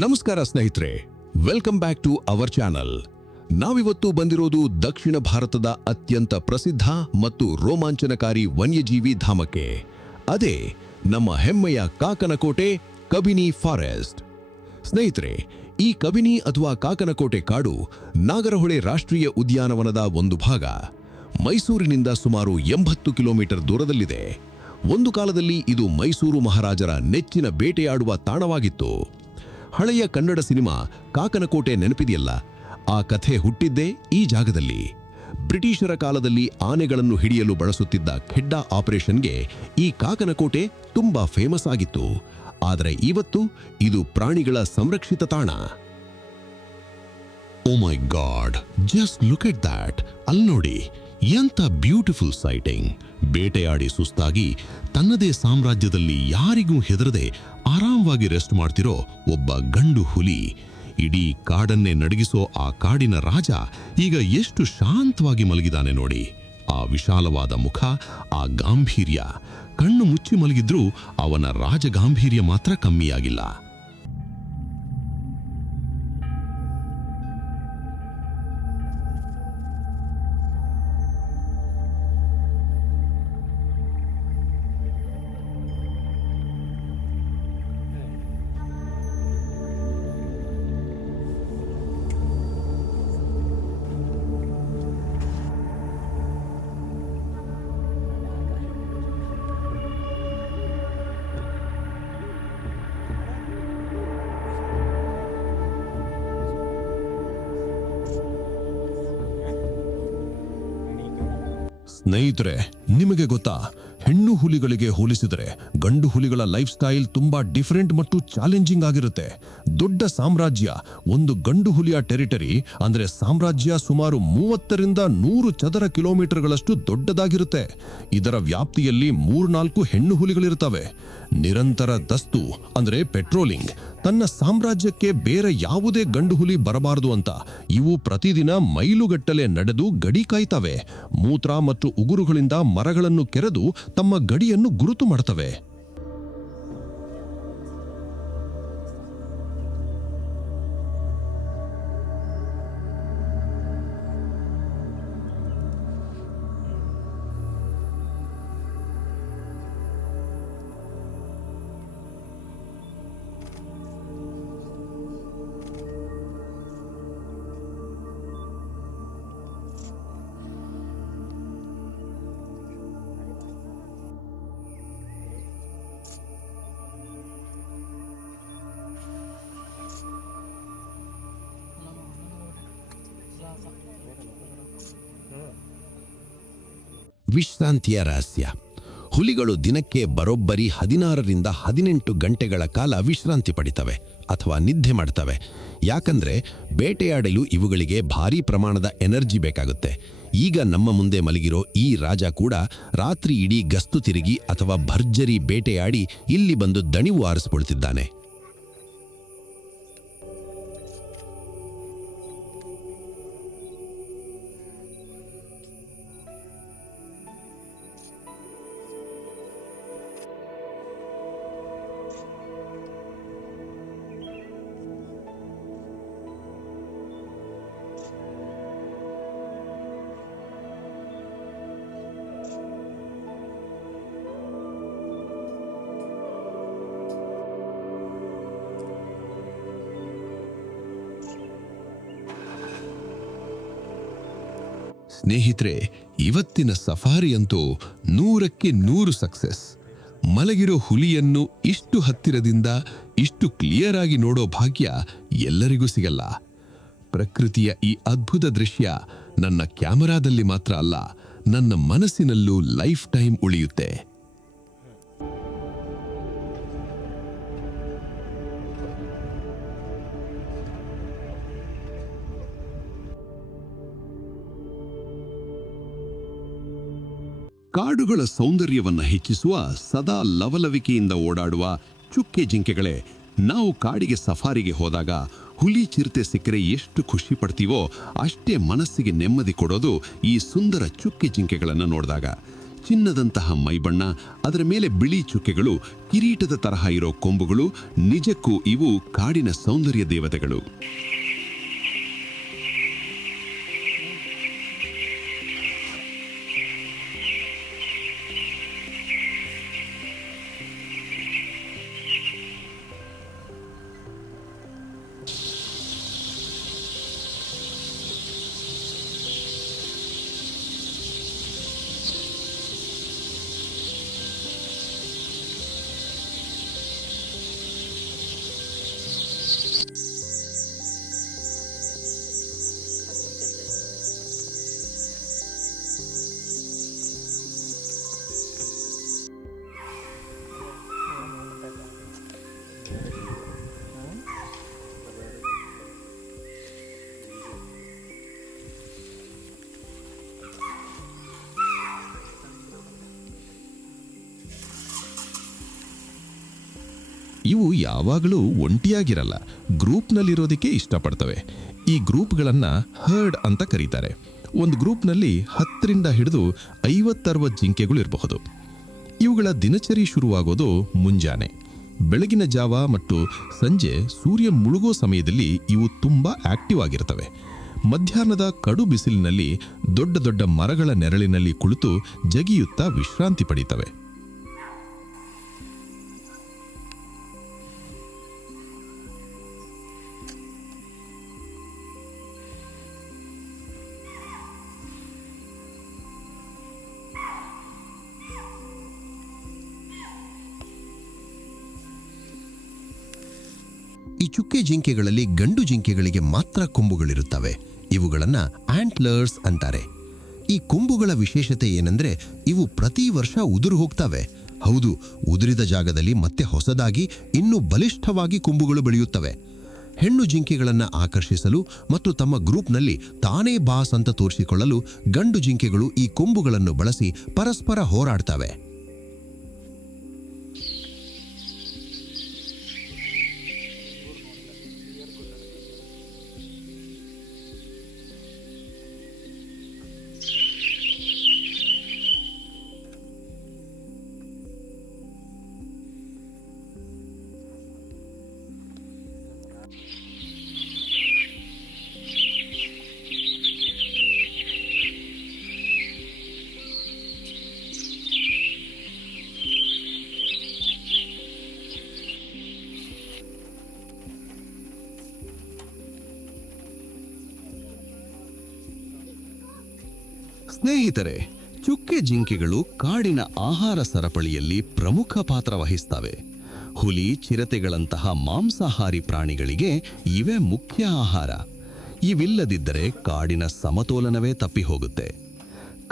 ನಮಸ್ಕಾರ ಸ್ನೇಹಿತರೆ, welcome back to our channel. ನಾವಿವತ್ತು ಬಂದಿರೋದು ದಕ್ಷಿಣ ಭಾರತದ ಅತ್ಯಂತ ಪ್ರಸಿದ್ಧ ಮತ್ತು ರೋಮಾಂಚನಕಾರಿ ವನ್ಯಜೀವಿ ಧಾಮಕ್ಕೆ. ಅದೇ ನಮ್ಮ ಹೆಮ್ಮೆಯ ಕಾಕನಕೋಟೆ ಕಬಿನಿ ಫಾರೆಸ್ಟ್. ಸ್ನೇಹಿತರೆ, ಈ ಕಬಿನಿ ಅಥವಾ ಕಾಕನಕೋಟೆ ಕಾಡು ನಾಗರಹೊಳೆ ರಾಷ್ಟ್ರೀಯ ಉದ್ಯಾನವನದ ಒಂದು ಭಾಗ. ಮೈಸೂರಿನಿಂದ ಸುಮಾರು 80 ಕಿಲೋಮೀಟರ್ ದೂರದಲ್ಲಿದೆ. ಒಂದು ಕಾಲದಲ್ಲಿ ಇದು ಮೈಸೂರು ಮಹಾರಾಜರ ನೆಚ್ಚಿನ ಬೇಟೆಯಾಡುವ ತಾಣವಾಗಿತ್ತು. ಹಳೆಯ ಕನ್ನಡ ಸಿನಿಮಾ ಕಾಕನಕೋಟೆ ನೆನಪಿದೆಯಲ್ಲ, ಆ ಕಥೆ ಹುಟ್ಟಿದ್ದೇ ಈ ಜಾಗದಲ್ಲಿ. ಬ್ರಿಟಿಷರ ಕಾಲದಲ್ಲಿ ಆನೆಗಳನ್ನು ಹಿಡಿಯಲು ಬಳಸುತ್ತಿದ್ದ ಖೆಡ್ಡಾ ಆಪರೇಷನ್ಗೆ ಈ ಕಾಕನಕೋಟೆ ತುಂಬಾ ಫೇಮಸ್ ಆಗಿತ್ತು. ಆದರೆ ಇವತ್ತು ಇದು ಪ್ರಾಣಿಗಳ ಸಂರಕ್ಷಿತ ತಾಣ. Oh my god, just look at that. ಅಲ್ಲಿ ನೋಡಿ, ಎಂಥ ಬ್ಯೂಟಿಫುಲ್ ಸೈಟಿಂಗ್. ಬೇಟೆಯಾಡಿ ಸುಸ್ತಾಗಿ ತನ್ನದೇ ಸಾಮ್ರಾಜ್ಯದಲ್ಲಿ ಯಾರಿಗೂ ಹೆದರದೆ ಆರಾಮವಾಗಿ ರೆಸ್ಟ್ ಮಾಡ್ತಿರೋ ಒಬ್ಬ ಗಂಡು ಹುಲಿ. ಇಡೀ ಕಾಡನ್ನೇ ನಡಗಿಸೋ ಆ ಕಾಡಿನ ರಾಜ ಈಗ ಎಷ್ಟು ಶಾಂತವಾಗಿ ಮಲಗಿದಾನೆ ನೋಡಿ. ಆ ವಿಶಾಲವಾದ ಮುಖ, ಆ ಗಾಂಭೀರ್ಯ. ಕಣ್ಣು ಮುಚ್ಚಿ ಮಲಗಿದ್ರೂ ಅವನ ರಾಜಗಾಂಭೀರ್ಯ ಮಾತ್ರ ಕಮ್ಮಿಯಾಗಿಲ್ಲ. ಸ್ನೇಹಿತರೆ, ನಿಮಗೆ ಗೊತ್ತಾ, ಹೆಣ್ಣು ಹುಲಿಗಳಿಗೆ ಹೋಲಿಸಿದರೆ ಗಂಡು ಹುಲಿಗಳ ಲೈಫ್ ಸ್ಟೈಲ್ ತುಂಬಾ ಡಿಫರೆಂಟ್ ಮತ್ತು ಚಾಲೆಂಜಿಂಗ್ ಆಗಿರುತ್ತೆ. ದೊಡ್ಡ ಸಾಮ್ರಾಜ್ಯ, ಒಂದು ಗಂಡು ಹುಲಿಯ ಟೆರಿಟರಿ ಅಂದ್ರೆ ಸಾಮ್ರಾಜ್ಯ ಸುಮಾರು 30ರಿಂದ 100 ಚದರ ಕಿಲೋಮೀಟರ್ಗಳಷ್ಟು ದೊಡ್ಡದಾಗಿರುತ್ತೆ. ಇದರ ವ್ಯಾಪ್ತಿಯಲ್ಲಿ 3-4 ಹೆಣ್ಣು ಹುಲಿಗಳಿರ್ತವೆ. ನಿರಂತರ ದಸ್ತು ಅಂದ್ರೆ ಪೆಟ್ರೋಲಿಂಗ್. ತನ್ನ ಸಾಮ್ರಾಜ್ಯಕ್ಕೆ ಬೇರೆ ಯಾವುದೇ ಗಂಡು ಹುಲಿ ಬರಬಾರದು ಅಂತ ಇವು ಪ್ರತಿದಿನ ಮೈಲುಗಟ್ಟಲೆ ನಡೆದು ಗಡಿ ಕಾಯ್ತವೆ. ಮೂತ್ರ ಮತ್ತು ಉಗುರುಗಳಿಂದ ಮರಗಳನ್ನು ಕೆರೆದು ತಮ್ಮ ಗಡಿಯನ್ನು ಗುರುತು ಮಾಡ್ತವೆ. ವಿಶ್ರಾಂತಿಯ ರಹಸ್ಯ. ಹುಲಿಗಳು ದಿನಕ್ಕೆ ಬರೋಬ್ಬರಿ 16ರಿಂದ 18 ಗಂಟೆಗಳ ಕಾಲ ವಿಶ್ರಾಂತಿ ಪಡಿತವೆ ಅಥವಾ ನಿದ್ದೆ ಮಾಡ್ತವೆ. ಯಾಕಂದ್ರೆ ಬೇಟೆಯಾಡಲು ಇವುಗಳಿಗೆ ಭಾರೀ ಪ್ರಮಾಣದ ಎನರ್ಜಿ ಬೇಕಾಗುತ್ತೆ. ಈಗ ನಮ್ಮ ಮುಂದೆ ಮಲಗಿರೋ ಈ ರಾಜ ಕೂಡ ರಾತ್ರಿ ಇಡೀ ಗಸ್ತು ತಿರುಗಿ ಅಥವಾ ಭರ್ಜರಿ ಬೇಟೆಯಾಡಿ ಇಲ್ಲಿ ಬಂದು ದಣಿವು ಆರಿಸ್ಕೊಳ್ತಿದ್ದಾನೆ. ಸ್ನೇಹಿತರೆ, ಇವತ್ತಿನ ಸಫಾರಿ ಅಂತೂ 100ಕ್ಕೆ 100 ಸಕ್ಸಸ್. ಮಲಗಿರೋ ಹುಲಿಯನ್ನು ಇಷ್ಟು ಹತ್ತಿರದಿಂದ ಇಷ್ಟು ಕ್ಲಿಯರ್ ಆಗಿ ನೋಡೋ ಭಾಗ್ಯ ಎಲ್ಲರಿಗೂ ಸಿಗಲ್ಲ. ಪ್ರಕೃತಿಯ ಈ ಅದ್ಭುತ ದೃಶ್ಯ ನನ್ನ ಕ್ಯಾಮೆರಾದಲ್ಲಿ ಮಾತ್ರ ಅಲ್ಲ, ನನ್ನ ಮನಸ್ಸಿನಲ್ಲೂ ಲೈಫ್ ಟೈಮ್ ಉಳಿಯುತ್ತೆ. ಕಾಡುಗಳ ಸೌಂದರ್ಯವನ್ನ ಹೆಚ್ಚಿಸುವ, ಸದಾ ಲವಲವಿಕೆಯಿಂದ ಓಡಾಡುವ ಚುಕ್ಕೆ ಜಿಂಕೆಗಳೇ, ನಾವು ಕಾಡಿಗೆ ಸಫಾರಿಗೆ ಹೋದಾಗ ಹುಲಿ ಚಿರತೆ ಸಿಕ್ಕರೆ ಎಷ್ಟು ಖುಷಿ ಪಡ್ತೀವೋ ಅಷ್ಟೇ ಮನಸ್ಸಿಗೆ ನೆಮ್ಮದಿ ಕೊಡೋದು ಈ ಸುಂದರ ಚುಕ್ಕೆ ಜಿಂಕೆಗಳನ್ನು ನೋಡಿದಾಗ. ಚಿನ್ನದಂತಹ ಮೈಬಣ್ಣ, ಅದರ ಮೇಲೆ ಬಿಳಿ ಚುಕ್ಕೆಗಳು, ಕಿರೀಟದ ತರಹ ಇರೋ ಕೊಂಬುಗಳು. ನಿಜಕ್ಕೂ ಇವು ಕಾಡಿನ ಸೌಂದರ್ಯ ದೇವತೆಗಳು. ಇವು ಯಾವಾಗಲೂ ಒಂಟಿಯಾಗಿರಲ್ಲ, ಗ್ರೂಪ್ನಲ್ಲಿರೋದಕ್ಕೆ ಇಷ್ಟಪಡ್ತವೆ. ಈ ಗ್ರೂಪ್ಗಳನ್ನು ಹರ್ಡ್ ಅಂತ ಕರೀತಾರೆ. ಒಂದು ಗ್ರೂಪ್ನಲ್ಲಿ 10ರಿಂದ ಹಿಡಿದು 50-60 ಜಿಂಕೆಗಳು ಇರಬಹುದು. ಇವುಗಳ ದಿನಚರಿ ಶುರುವಾಗೋದು ಮುಂಜಾನೆ, ಬೆಳಗಿನ ಜಾವ ಮತ್ತು ಸಂಜೆ ಸೂರ್ಯ ಮುಳುಗೋ ಸಮಯದಲ್ಲಿ ಇವು ತುಂಬಾ ಆಕ್ಟಿವ್ ಆಗಿರ್ತವೆ. ಮಧ್ಯಾಹ್ನದ ಕಡು ಬಿಸಿಲಿನಲ್ಲಿ ದೊಡ್ಡ ದೊಡ್ಡ ಮರಗಳ ನೆರಳಿನಲ್ಲಿ ಕುಳಿತು ಜಗಿಯುತ್ತಾ ವಿಶ್ರಾಂತಿ ಪಡೀತವೆ. ಈ ಚುಕ್ಕೆ ಜಿಂಕೆಗಳಲ್ಲಿ ಗಂಡು ಜಿಂಕೆಗಳಿಗೆ ಮಾತ್ರ ಕೊಂಬುಗಳಿರುತ್ತವೆ. ಇವುಗಳನ್ನು ಆಂಟ್ಲರ್ಸ್ ಅಂತಾರೆ. ಈ ಕೊಂಬುಗಳ ವಿಶೇಷತೆ ಏನಂದ್ರೆ ಇವು ಪ್ರತಿ ವರ್ಷ ಉದುರು ಹೋಗ್ತವೆ. ಹೌದು, ಉದುರಿದ ಜಾಗದಲ್ಲಿ ಮತ್ತೆ ಹೊಸದಾಗಿ ಇನ್ನೂ ಬಲಿಷ್ಠವಾಗಿ ಕೊಂಬುಗಳು ಬೆಳೆಯುತ್ತವೆ. ಹೆಣ್ಣು ಜಿಂಕೆಗಳನ್ನು ಆಕರ್ಷಿಸಲು ಮತ್ತು ತಮ್ಮ ಗ್ರೂಪ್ನಲ್ಲಿ ತಾನೇ ಬಾಸ್ ಅಂತ ತೋರಿಸಿಕೊಳ್ಳಲು ಗಂಡು ಜಿಂಕೆಗಳು ಈ ಕೊಂಬುಗಳನ್ನು ಬಳಸಿ ಪರಸ್ಪರ ಹೋರಾಡ್ತವೆ. ಸ್ನೇಹಿತರೆ, ಚುಕ್ಕೆ ಜಿಂಕೆಗಳು ಕಾಡಿನ ಆಹಾರ ಸರಪಳಿಯಲ್ಲಿ ಪ್ರಮುಖ ಪಾತ್ರ ವಹಿಸ್ತವೆ. ಹುಲಿ, ಚಿರತೆಗಳಂತಹ ಮಾಂಸಾಹಾರಿ ಪ್ರಾಣಿಗಳಿಗೆ ಇವೇ ಮುಖ್ಯ ಆಹಾರ. ಇವಿಲ್ಲದಿದ್ದರೆ ಕಾಡಿನ ಸಮತೋಲನವೇ ತಪ್ಪಿ ಹೋಗುತ್ತೆ.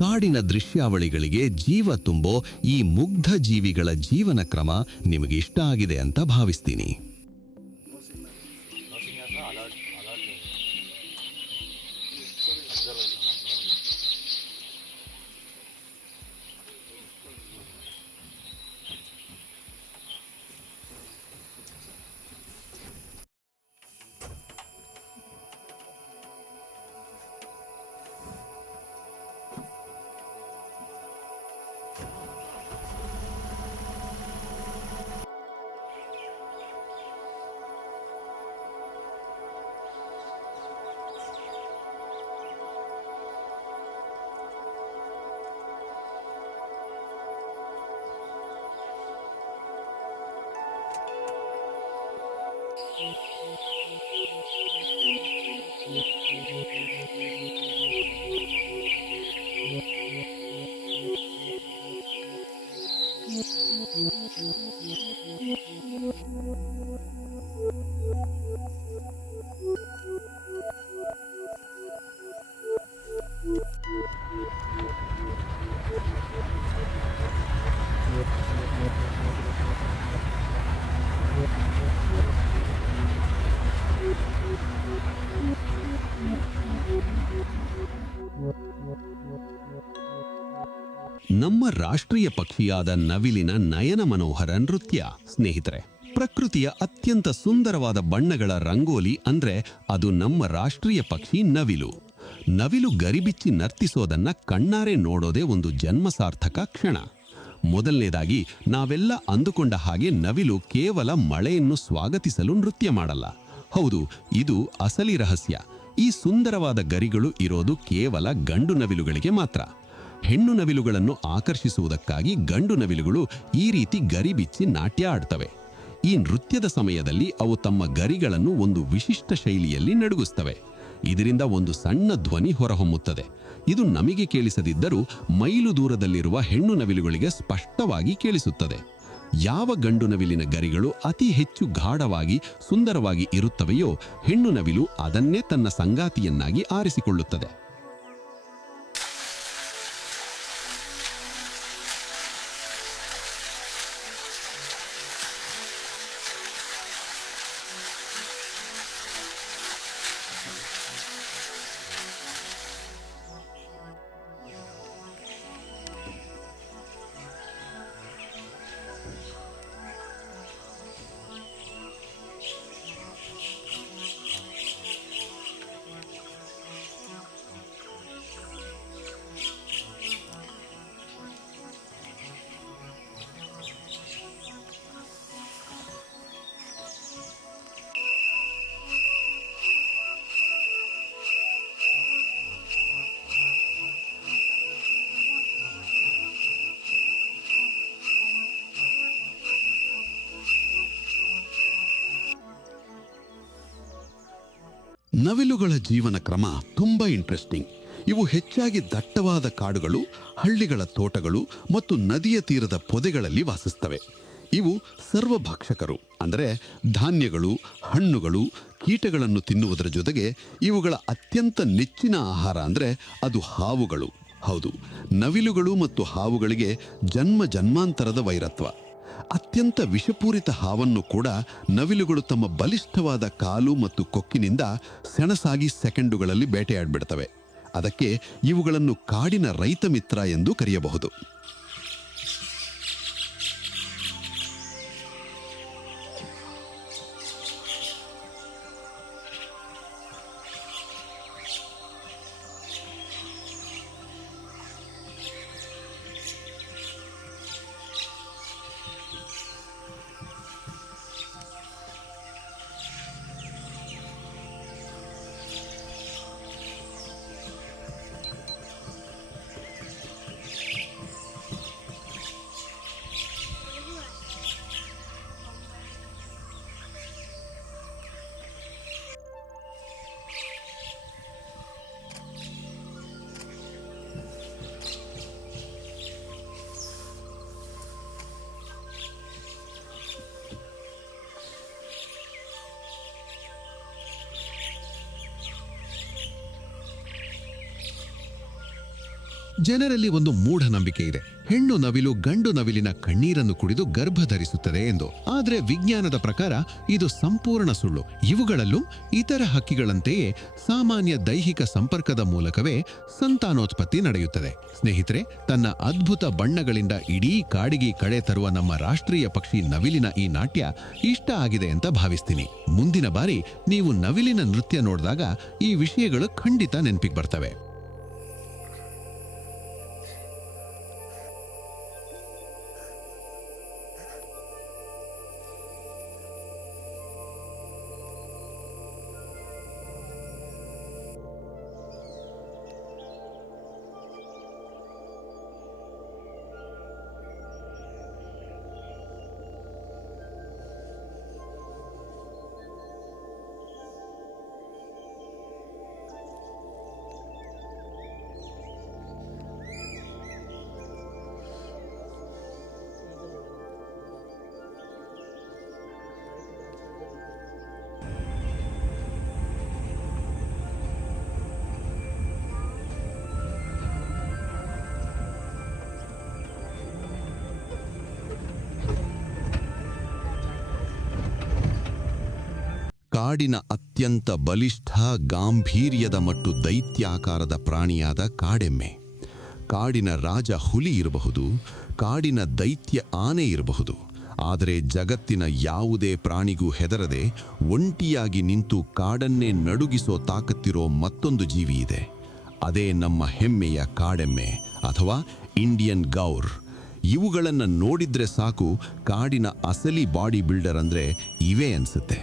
ಕಾಡಿನ ದೃಶ್ಯಾವಳಿಗಳಿಗೆ ಜೀವ ತುಂಬೋ ಈ ಮುಗ್ಧ ಜೀವಿಗಳ ಜೀವನ ಕ್ರಮ ನಿಮಗೆ ಇಷ್ಟ ಆಗಿದೆ ಅಂತ ಭಾವಿಸ್ತೀನಿ. ನಮ್ಮ ರಾಷ್ಟ್ರೀಯ ಪಕ್ಷಿಯಾದ ನವಿಲಿನ ನಯನ ಮನೋಹರ ನೃತ್ಯ. ಸ್ನೇಹಿತರೆ, ಪ್ರಕೃತಿಯ ಅತ್ಯಂತ ಸುಂದರವಾದ ಬಣ್ಣಗಳ ರಂಗೋಲಿ ಅಂದ್ರೆ ಅದು ನಮ್ಮ ರಾಷ್ಟ್ರೀಯ ಪಕ್ಷಿ ನವಿಲು. ನವಿಲು ಗರಿಬಿಚ್ಚಿ ನರ್ತಿಸೋದನ್ನ ಕಣ್ಣಾರೆ ನೋಡೋದೇ ಒಂದು ಜನ್ಮಸಾರ್ಥಕ ಕ್ಷಣ. ಮೊದಲನೇದಾಗಿ, ನಾವೆಲ್ಲ ಅಂದುಕೊಂಡ ಹಾಗೆ ನವಿಲು ಕೇವಲ ಮಳೆಯನ್ನು ಸ್ವಾಗತಿಸಲು ನೃತ್ಯ ಮಾಡಲ್ಲ. ಹೌದು, ಇದು ಅಸಲಿ ರಹಸ್ಯ. ಈ ಸುಂದರವಾದ ಗರಿಗಳು ಇರೋದು ಕೇವಲ ಗಂಡು ನವಿಲುಗಳಿಗೆ ಮಾತ್ರ. ಹೆಣ್ಣು ನವಿಲುಗಳನ್ನು ಆಕರ್ಷಿಸುವುದಕ್ಕಾಗಿ ಗಂಡು ನವಿಲುಗಳು ಈ ರೀತಿ ಗರಿ ಬಿಚ್ಚಿ ನಾಟ್ಯ ಆಡ್ತವೆ. ಈ ನೃತ್ಯದ ಸಮಯದಲ್ಲಿ ಅವು ತಮ್ಮ ಗರಿಗಳನ್ನು ಒಂದು ವಿಶಿಷ್ಟ ಶೈಲಿಯಲ್ಲಿ ನಡುಗಿಸ್ತವೆ. ಇದರಿಂದ ಒಂದು ಸಣ್ಣ ಧ್ವನಿ ಹೊರಹೊಮ್ಮುತ್ತದೆ. ಇದು ನಮಗೆ ಕೇಳಿಸದಿದ್ದರೂ ಮೈಲು ದೂರದಲ್ಲಿರುವ ಹೆಣ್ಣು ನವಿಲುಗಳಿಗೆ ಸ್ಪಷ್ಟವಾಗಿ ಕೇಳಿಸುತ್ತದೆ. ಯಾವ ಗಂಡು ನವಿಲಿನ ಗರಿಗಳು ಅತಿ ಹೆಚ್ಚು ಗಾಢವಾಗಿ ಸುಂದರವಾಗಿ ಇರುತ್ತವೆಯೋ ಹೆಣ್ಣು ನವಿಲು ಅದನ್ನೇ ತನ್ನ ಸಂಗಾತಿಯನ್ನಾಗಿ ಆರಿಸಿಕೊಳ್ಳುತ್ತದೆ. ನವಿಲುಗಳ ಜೀವನ ಕ್ರಮ ತುಂಬಾ ಇಂಟ್ರೆಸ್ಟಿಂಗ್. ಇವು ಹೆಚ್ಚಾಗಿ ದಟ್ಟವಾದ ಕಾಡುಗಳು, ಹಳ್ಳಿಗಳ ತೋಟಗಳು ಮತ್ತು ನದಿಯ ತೀರದ ಪೊದೆಗಳಲ್ಲಿ ವಾಸಿಸ್ತವೆ. ಇವು ಸರ್ವಭಕ್ಷಕರು, ಅಂದರೆ ಧಾನ್ಯಗಳು, ಹಣ್ಣುಗಳು, ಕೀಟಗಳನ್ನು ತಿನ್ನುವುದರ ಜೊತೆಗೆ ಇವುಗಳ ಅತ್ಯಂತ ನೆಚ್ಚಿನ ಆಹಾರ ಅಂದರೆ ಅದು ಹಾವುಗಳು. ಹೌದು, ನವಿಲುಗಳು ಮತ್ತು ಹಾವುಗಳಿಗೆ ಜನ್ಮಾಂತರದ ವೈರತ್ವ. ಅತ್ಯಂತ ವಿಷಪೂರಿತ ಹಾವನ್ನು ಕೂಡ ನವಿಲುಗಳು ತಮ್ಮ ಬಲಿಷ್ಠವಾದ ಕಾಲು ಮತ್ತು ಕೊಕ್ಕಿನಿಂದ ಸೆಣಸಾಗಿ ಸೆಕೆಂಡುಗಳಲ್ಲಿ ಬೇಟೆಯಾಡ್ಬಿಡ್ತವೆ. ಅದಕ್ಕೆ ಇವುಗಳನ್ನು ಕಾಡಿನ ರೈತ ಮಿತ್ರ ಎಂದು ಕರೆಯಬಹುದು. ಜನರಲ್ಲಿ ಒಂದು ಮೂಢನಂಬಿಕೆ ಇದೆ, ಹೆಣ್ಣು ನವಿಲು ಗಂಡು ನವಿಲಿನ ಕಣ್ಣೀರನ್ನು ಕುಡಿದು ಗರ್ಭ ಧರಿಸುತ್ತದೆ ಎಂದು. ಆದರೆ ವಿಜ್ಞಾನದ ಪ್ರಕಾರ ಇದು ಸಂಪೂರ್ಣ ಸುಳ್ಳು. ಇವುಗಳಲ್ಲೂ ಇತರ ಹಕ್ಕಿಗಳಂತೆಯೇ ಸಾಮಾನ್ಯ ದೈಹಿಕ ಸಂಪರ್ಕದ ಮೂಲಕವೇ ಸಂತಾನೋತ್ಪತ್ತಿ ನಡೆಯುತ್ತದೆ. ಸ್ನೇಹಿತರೆ, ತನ್ನ ಅದ್ಭುತ ಬಣ್ಣಗಳಿಂದ ಇಡೀ ಕಾಡಿಗೆ ಕಳೆ ತರುವ ನಮ್ಮ ರಾಷ್ಟ್ರೀಯ ಪಕ್ಷಿ ನವಿಲಿನ ಈ ನಾಟ್ಯ ಇಷ್ಟ ಆಗಿದೆ ಅಂತ ಭಾವಿಸ್ತೀನಿ. ಮುಂದಿನ ಬಾರಿ ನೀವು ನವಿಲಿನ ನೃತ್ಯ ನೋಡಿದಾಗ ಈ ವಿಷಯಗಳು ಖಂಡಿತ ನೆನಪಿಗೆ ಬರ್ತವೆ. ಕಾಡಿನ ಅತ್ಯಂತ ಬಲಿಷ್ಠ, ಗಾಂಭೀರ್ಯದ ಮತ್ತು ದೈತ್ಯಾಕಾರದ ಪ್ರಾಣಿಯಾದ ಕಾಡೆಮ್ಮೆ. ಕಾಡಿನ ರಾಜ ಹುಲಿ ಇರಬಹುದು, ಕಾಡಿನ ದೈತ್ಯ ಆನೆ ಇರಬಹುದು, ಆದರೆ ಜಗತ್ತಿನ ಯಾವುದೇ ಪ್ರಾಣಿಗೂ ಹೆದರದೆ ಒಂಟಿಯಾಗಿ ನಿಂತು ಕಾಡನ್ನೇ ನಡುಗಿಸೋ ತಾಕತ್ತಿರೋ ಮತ್ತೊಂದು ಜೀವಿ ಇದೆ. ಅದೇ ನಮ್ಮ ಹೆಮ್ಮೆಯ ಕಾಡೆಮ್ಮೆ ಅಥವಾ ಇಂಡಿಯನ್ ಗೌರ್. ಇವುಗಳನ್ನು ನೋಡಿದ್ರೆ ಸಾಕು ಕಾಡಿನ ಅಸಲಿ ಬಾಡಿ ಬಿಲ್ಡರ್ ಅಂದ್ರೆ ಇವೇ ಅನ್ಸುತ್ತೆ.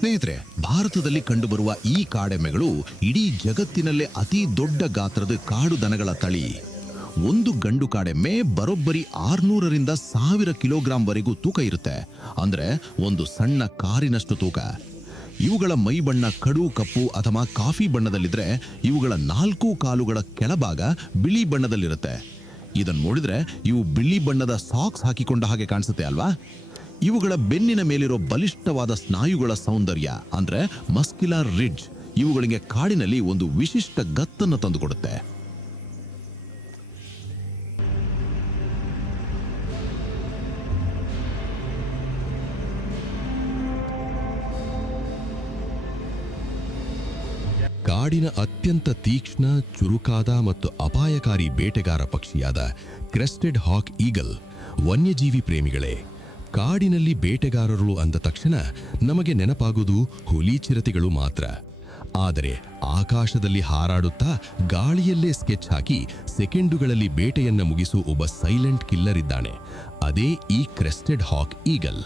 ಸ್ನೇಹಿತರೆ, ಭಾರತದಲ್ಲಿ ಕಂಡುಬರುವ ಈ ಕಾಡೆಮ್ಮೆಗಳು ಇಡೀ ಜಗತ್ತಿನಲ್ಲೇ ಅತಿ ದೊಡ್ಡ ಗಾತ್ರದ ಕಾಡು ದನಗಳ ತಳಿ. ಒಂದು ಗಂಡು ಕಾಡೆಮ್ಮೆ ಬರೋಬ್ಬರಿ 600ರಿಂದ 1000 ಕಿಲೋಗ್ರಾಂವರೆಗೂ ತೂಕ ಇರುತ್ತೆ. ಅಂದ್ರೆ ಒಂದು ಸಣ್ಣ ಕಾರಿನಷ್ಟು ತೂಕ. ಇವುಗಳ ಮೈ ಬಣ್ಣ ಕಡು ಕಪ್ಪು ಅಥವಾ ಕಾಫಿ ಬಣ್ಣದಲ್ಲಿದ್ರೆ ಇವುಗಳ 4 ಕಾಲುಗಳ ಕೆಳಭಾಗ ಬಿಳಿ ಬಣ್ಣದಲ್ಲಿರುತ್ತೆ. ಇದನ್ನು ನೋಡಿದ್ರೆ ಇವು ಬಿಳಿ ಬಣ್ಣದ ಸಾಕ್ಸ್ ಹಾಕಿಕೊಂಡ ಹಾಗೆ ಕಾಣಿಸುತ್ತೆ ಅಲ್ವಾ? ಇವುಗಳ ಬೆನ್ನಿನ ಮೇಲಿರೋ ಬಲಿಷ್ಠವಾದ ಸ್ನಾಯುಗಳ ಸೌಂದರ್ಯ ಅಂದ್ರೆ ಮಸ್ಕ್ಯುಲರ್ ರಿಡ್ಜ್ ಇವುಗಳಿಗೆ ಕಾಡಿನಲ್ಲಿ ಒಂದು ವಿಶಿಷ್ಟ ಗತ್ತನ್ನು ತಂದುಕೊಡುತ್ತೆ. ಕಾಡಿನ ಅತ್ಯಂತ ತೀಕ್ಷ್ಣ, ಚುರುಕಾದ ಮತ್ತು ಅಪಾಯಕಾರಿ ಬೇಟೆಗಾರ ಪಕ್ಷಿಯಾದ ಕ್ರೆಸ್ಟೆಡ್ ಹಾಕ್ ಈಗಲ್. ವನ್ಯಜೀವಿ ಪ್ರೇಮಿಗಳೇ, ಕಾಡಿನಲ್ಲಿ ಬೇಟೆಗಾರರು ಅಂದ ತಕ್ಷಣ ನಮಗೆ ನೆನಪಾಗುವುದು ಹುಲಿ, ಚಿರತೆಗಳು ಮಾತ್ರ. ಆದರೆ ಆಕಾಶದಲ್ಲಿ ಹಾರಾಡುತ್ತಾ ಗಾಳಿಯಲ್ಲೇ ಸ್ಕೆಚ್ ಹಾಕಿ ಸೆಕೆಂಡುಗಳಲ್ಲಿ ಬೇಟೆಯನ್ನ ಮುಗಿಸುವ ಒಬ್ಬ ಸೈಲೆಂಟ್ ಕಿಲ್ಲರ್ ಇದ್ದಾನೆ. ಅದೇ ಈ ಕ್ರೆಸ್ಟೆಡ್ ಹಾಕ್ ಈಗಲ್.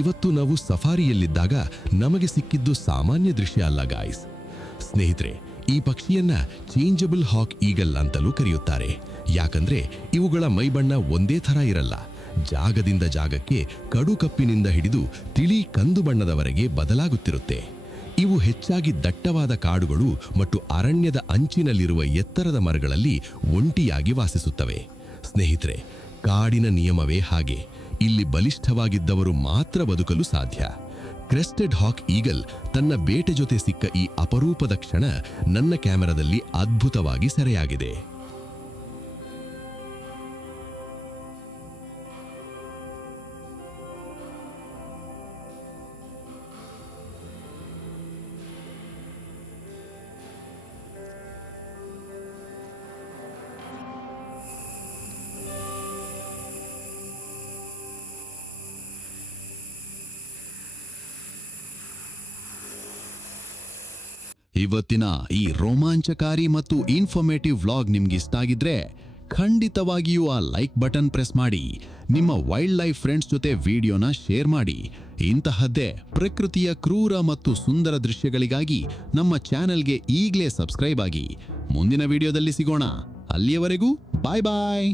ಇವತ್ತು ನಾವು ಸಫಾರಿಯಲ್ಲಿದ್ದಾಗ ನಮಗೆ ಸಿಕ್ಕಿದ್ದು ಸಾಮಾನ್ಯ ದೃಶ್ಯ ಅಲ್ಲ ಗಾಯ್ಸ್. ಸ್ನೇಹಿತರೆ, ಈ ಪಕ್ಷಿಯನ್ನ ಚೇಂಜಬಲ್ ಹಾಕ್ ಈಗಲ್ ಅಂತಲೂ ಕರೆಯುತ್ತಾರೆ. ಯಾಕಂದ್ರೆ ಇವುಗಳ ಮೈಬಣ್ಣ ಒಂದೇ ಥರ ಇರಲ್ಲ. ಜಾಗದಿಂದ ಜಾಗಕ್ಕೆ ಕಡು ಕಪ್ಪಿನಿಂದ ಹಿಡಿದು ತಿಳಿ ಕಂದು ಬಣ್ಣದವರೆಗೆ ಬದಲಾಗುತ್ತಿರುತ್ತೆ. ಇವು ಹೆಚ್ಚಾಗಿ ದಟ್ಟವಾದ ಕಾಡುಗಳು ಮತ್ತು ಅರಣ್ಯದ ಅಂಚಿನಲ್ಲಿರುವ ಎತ್ತರದ ಮರಗಳಲ್ಲಿ ಒಂಟಿಯಾಗಿ ವಾಸಿಸುತ್ತವೆ. ಸ್ನೇಹಿತರೆ, ಕಾಡಿನ ನಿಯಮವೇ ಹಾಗೆ. ಇಲ್ಲಿ ಬಲಿಷ್ಠವಾಗಿದ್ದವರು ಮಾತ್ರ ಬದುಕಲು ಸಾಧ್ಯ. ಕ್ರೆಸ್ಟೆಡ್ ಹಾಕ್ ಈಗಲ್ ತನ್ನ ಬೇಟೆ ಜೊತೆ ಸಿಕ್ಕ ಈ ಅಪರೂಪದ ಕ್ಷಣ ನನ್ನ ಕ್ಯಾಮೆರಾದಲ್ಲಿ ಅದ್ಭುತವಾಗಿ ಸೆರೆಯಾಗಿದೆ. ಇವತ್ತಿನ ಈ ರೋಮಾಂಚಕಾರಿ ಮತ್ತು ಇನ್ಫಾರ್ಮೇಟಿವ್ ವ್ಲಾಗ್ ನಿಮ್ಗೆ ಇಷ್ಟ ಆಗಿದ್ರೆ ಖಂಡಿತವಾಗಿಯೂ ಆ ಲೈಕ್ ಬಟನ್ ಪ್ರೆಸ್ ಮಾಡಿ. ನಿಮ್ಮ ವೈಲ್ಡ್ ಲೈಫ್ ಫ್ರೆಂಡ್ಸ್ ಜೊತೆ ವಿಡಿಯೋನ ಶೇರ್ ಮಾಡಿ. ಇಂತಹದ್ದೇ ಪ್ರಕೃತಿಯ ಕ್ರೂರ ಮತ್ತು ಸುಂದರ ದೃಶ್ಯಗಳಿಗಾಗಿ ನಮ್ಮ ಚಾನೆಲ್ಗೆ ಈಗಲೇ ಸಬ್ಸ್ಕ್ರೈಬ್ ಆಗಿ. ಮುಂದಿನ ವಿಡಿಯೋದಲ್ಲಿ ಸಿಗೋಣ. ಅಲ್ಲಿಯವರೆಗೂ ಬಾಯ್ ಬಾಯ್.